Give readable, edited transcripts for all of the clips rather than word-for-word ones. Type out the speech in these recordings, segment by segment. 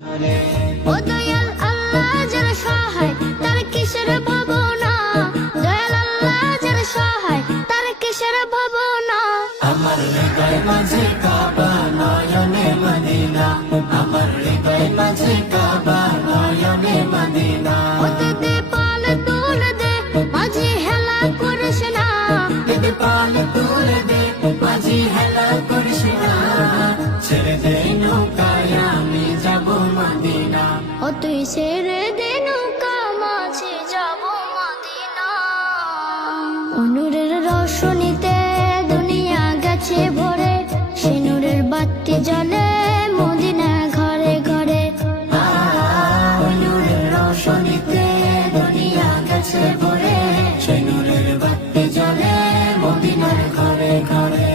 ও দয়াল আল্লাহ যারা সহায় তার কিসের ভাবনা, দয়াল আল্লাহ যারা সহায় তার কিসের ভাবনা। আমার হৃদয় মাঝে কাবা নয়নে মদিনা, আমার হৃদয় মাঝে কাবা নয়নে মদিনা। ওতে দে পাল তুলে দে মাঝি হেলা করিস না, দিদি পাল তুলে দে মাঝি হেলা করিস না, ছেড়ে দে নৌকায় আমি যাব মদিনা। ও তুই ছেড়ে দে নৌকা মাঝি যাব মদিনা। নূরের রোশনীতে দুনিয়া গেছে ভরে, সে নূরের বাতি জ্বলে মদিনা ঘরে ঘরে। নূরের রোশনীতে দুনিয়া গেছে ভরে, সেই নূরের বাতি জ্বলে মদিনার ঘরে ঘরে।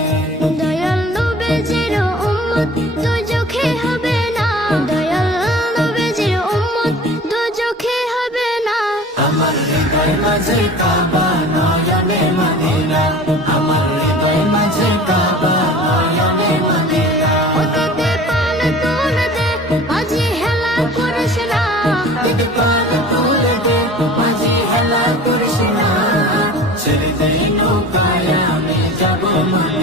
দয়াল নবীজির উম্মত দুজখে হবে না, দয়াল নবীজির উম্মত দুজখে হবে না। আমার হৃদয় মাঝে কাবা নয়নে মদিনা, আমার হৃদয় মাঝে কাবা নয়নে মদিনা। ওতে দে পাল তুলে দে মাঝি হেলা করিস না, দিদি পাল তুলে দে মাঝি হেলা করিস না, ছেড়ে দে নৌকায় আমি যাব মদিনা।